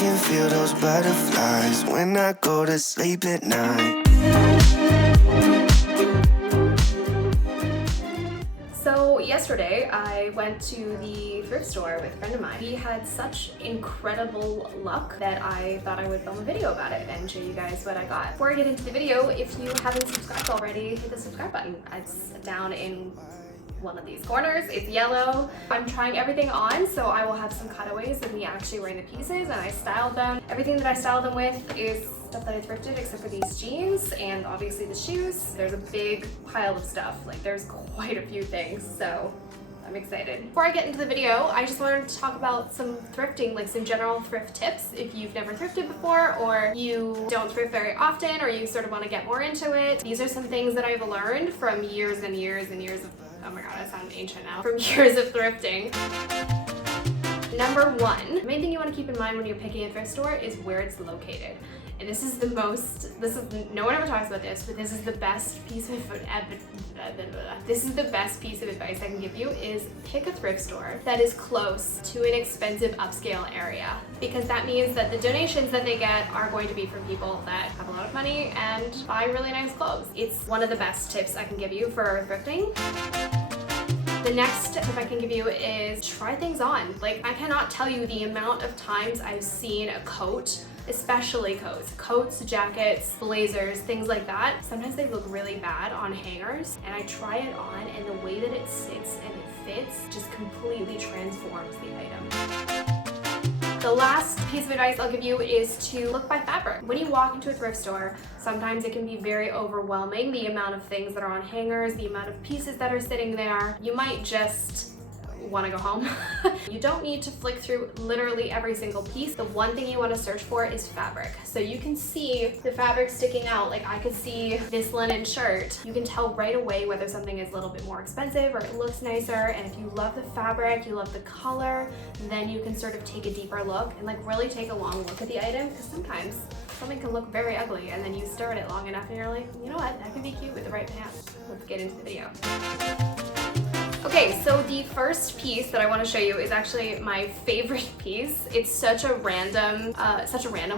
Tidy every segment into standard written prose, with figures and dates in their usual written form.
can feel those butterflies when I go to sleep at night. So yesterday I went to the thrift store with a friend of mine. He had such incredible luck that I thought I would film a video about it and show you guys what I got. Before I get into the video, if you haven't subscribed already, hit the subscribe button. It's down in one of these corners. It's yellow. I'm trying everything on, so I will have some cutaways of me actually wearing the pieces, and I styled them. Everything that I styled them with is stuff that I thrifted except for these jeans and obviously the shoes. There's a big pile of stuff. Like, there's quite a few things, so I'm excited. Before I get into the video, I just wanted to talk about some thrifting, like some general thrift tips if you've never thrifted before, or you don't thrift very often, or you sort of want to get more into it. These are some things that I've learned from years and years and years of, oh my god, I sound ancient now, from years of thrifting. Number one, the main thing you want to keep in mind when you're picking a thrift store is where it's located. And this is no one ever talks about this, but this is the best piece of advice I can give you is pick a thrift store that is close to an expensive upscale area, because that means that the donations that they get are going to be from people that have a lot of money and buy really nice clothes. It's one of the best tips I can give you for thrifting. The next tip I can give you is try things on. Like, I cannot tell you the amount of times I've seen a coat, especially coats, jackets, blazers, things like that. Sometimes they look really bad on hangers, and I try it on, and the way that it sits and it fits just completely transforms the item. The last piece of advice I'll give you is to look by fabric. When you walk into a thrift store, sometimes it can be very overwhelming, the amount of things that are on hangers, the amount of pieces that are sitting there. You might just want to go home. You don't need to flick through literally every single piece. The one thing you want to search for is fabric. So you can see the fabric sticking out. Like, I could see this linen shirt. You can tell right away whether something is a little bit more expensive or it looks nicer. And if you love the fabric, you love the color, then you can sort of take a deeper look and like really take a long look at the item, because sometimes something can look very ugly and then you stare at it long enough and you're like, you know what, that could be cute with the right pants. Let's get into the video. Okay, so the first piece that I want to show you is actually my favorite piece. It's such a random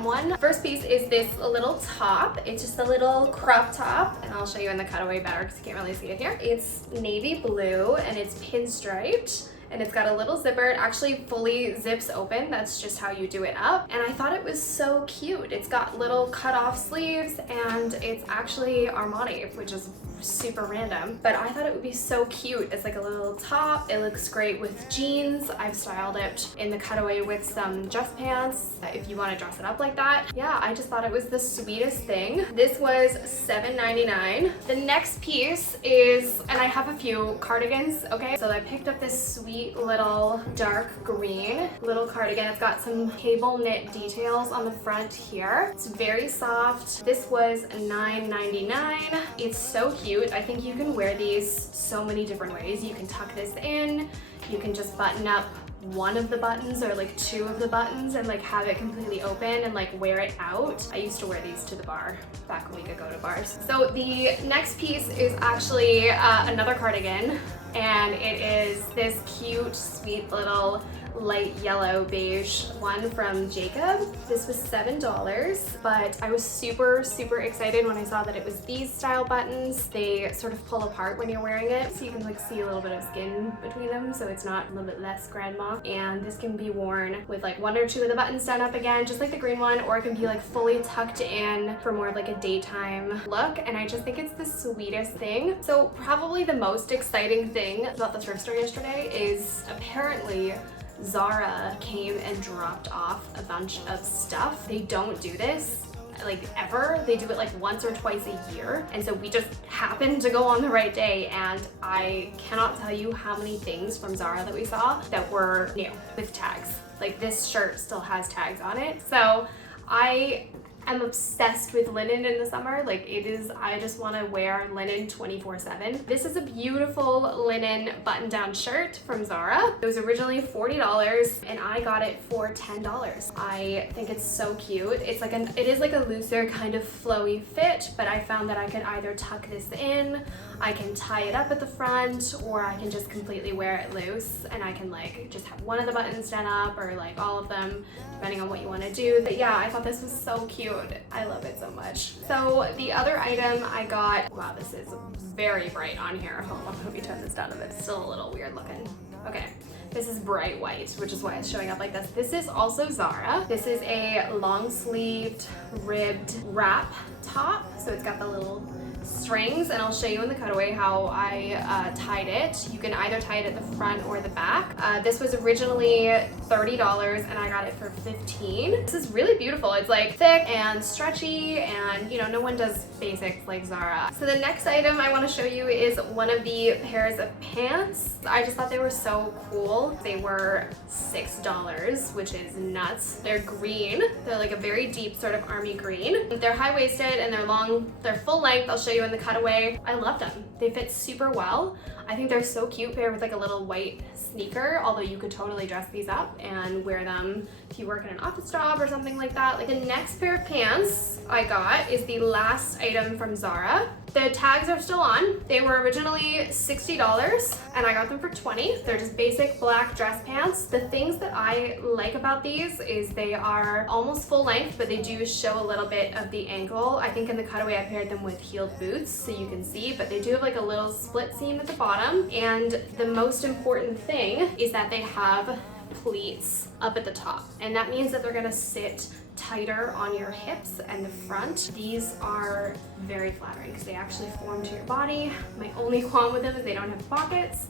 one. First piece is this little top. It's just a little crop top, and I'll show you in the cutaway better because you can't really see it here. It's navy blue and it's pinstriped. And it's got a little zipper. It actually fully zips open. That's just how you do it up. And I thought it was so cute. It's got little cut-off sleeves, and it's actually Armani, which is super random. But I thought it would be so cute. It's like a little top. It looks great with jeans. I've styled it in the cutaway with some dress pants if you want to dress it up like that. Yeah, I just thought it was the sweetest thing. This was $7.99. The next piece is, and I have a few cardigans, okay? So I picked up this sweet little dark green little cardigan. It's got some cable knit details on the front here. It's very soft. This was $9.99. It's so cute. I think you can wear these so many different ways. You can tuck this in. You can just button up one of the buttons or like two of the buttons and like have it completely open and like wear it out. I used to wear these to the bar back when we could go to bars. So the next piece is actually another cardigan, and it is this cute, sweet little light yellow beige one from Jacob. This was $7, but I was super excited when I saw that it was these style buttons. They sort of pull apart when you're wearing it, so you can like see a little bit of skin between them, so it's not a little bit less grandma. And this can be worn with like one or two of the buttons done up again, just like the green one, or it can be like fully tucked in for more of like a daytime look. And I just think it's the sweetest thing. So probably the most exciting thing about the thrift store yesterday is apparently Zara came and dropped off a bunch of stuff. They don't do this like ever. They do it like once or twice a year, and so we just happened to go on the right day, and I cannot tell you how many things from Zara that we saw that were new with tags. Like, this shirt still has tags on it, so I I'm obsessed with linen in the summer. Like it is, I just want to wear linen 24/7. This is a beautiful linen button-down shirt from Zara. It was originally $40 and I got it for $10. I think it's so cute. It's like it is like a looser kind of flowy fit, but I found that I could either tuck this in, I can tie it up at the front, or I can just completely wear it loose and I can like just have one of the buttons done up or like all of them, depending on what you want to do. But yeah, I thought this was so cute. I love it so much. So the other item I got, wow, this is very bright on here. Hold on, let me turn this down a bit. It's still a little weird looking. Okay. This is bright white, which is why it's showing up like this. This is also Zara. This is a long-sleeved ribbed wrap top. So it's got the little strings, and I'll show you in the cutaway how I tied it. You can either tie it at the front or the back. This was originally $30 and I got it for $15. This is really beautiful. It's like thick and stretchy, and you know, no one does basics like Zara. So the next item I want to show you is one of the pairs of pants. I just thought they were so cool. They were $6, which is nuts. They're green. They're like a very deep sort of army green. They're high-waisted and they're long, they're full length. I'll show you in the cutaway. I love them. They fit super well. I think they're so cute paired with like a little white sneaker, although you could totally dress these up and wear them if you work in an office job or something like that. Like the next pair of pants I got is the last item from Zara. The tags are still on. They were originally $60 and I got them for $20. They're just basic black dress pants. The things that I like about these is they are almost full length, but they do show a little bit of the ankle. I think in the cutaway I paired them with heeled boots so you can see, but they do have like a little split seam at the bottom. And the most important thing is that they have pleats up at the top, and that means that they're gonna sit tighter on your hips and the front. These are very flattering because they actually form to your body. My only qualm with them is they don't have pockets,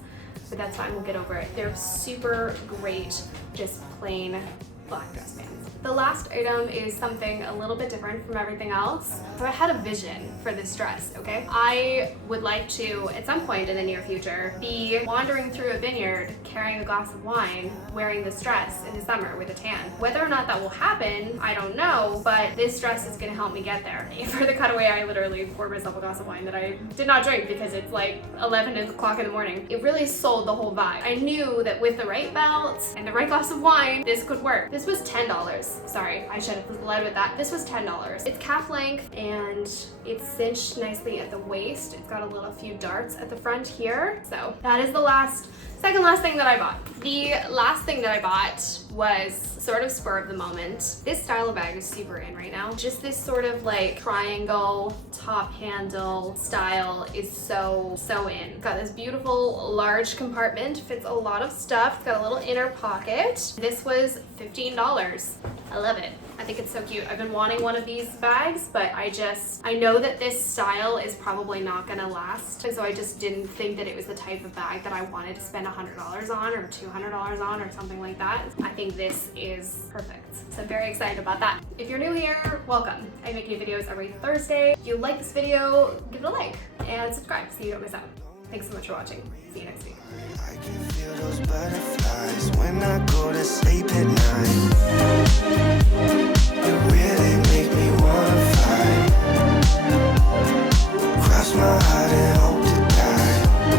but that's fine, we'll get over it. They're super great, just plain black dress pants. The last item is something a little bit different from everything else. So I had a vision for this dress, okay? I would like to, at some point in the near future, be wandering through a vineyard, carrying a glass of wine, wearing this dress in the summer with a tan. Whether or not that will happen, I don't know, but this dress is gonna help me get there. For the cutaway, I literally poured myself a glass of wine that I did not drink because it's like 11 o'clock in the morning. It really sold the whole vibe. I knew that with the right belt and the right glass of wine, this could work. This was $10. Sorry, I should have led with that. This was $10. It's calf length and it's cinched nicely at the waist. It's got a few darts at the front here. So that is the second last thing that I bought. The last thing that I bought was sort of spur of the moment. This style of bag is super in right now. Just this sort of like triangle top handle style is so in. It's got this beautiful large compartment, fits a lot of stuff. It's got a little inner pocket. This was $15. I love it. I think it's so cute. I've been wanting one of these bags, but I know that this style is probably not gonna last. And so I just didn't think that it was the type of bag that I wanted to spend $100 on or $200 on or something like that. I think this is perfect. So I'm very excited about that. If you're new here, welcome. I make new videos every Thursday. If you like this video, give it a like and subscribe so you don't miss out. Thanks so much for watching. See you next week. I can feel those butterflies.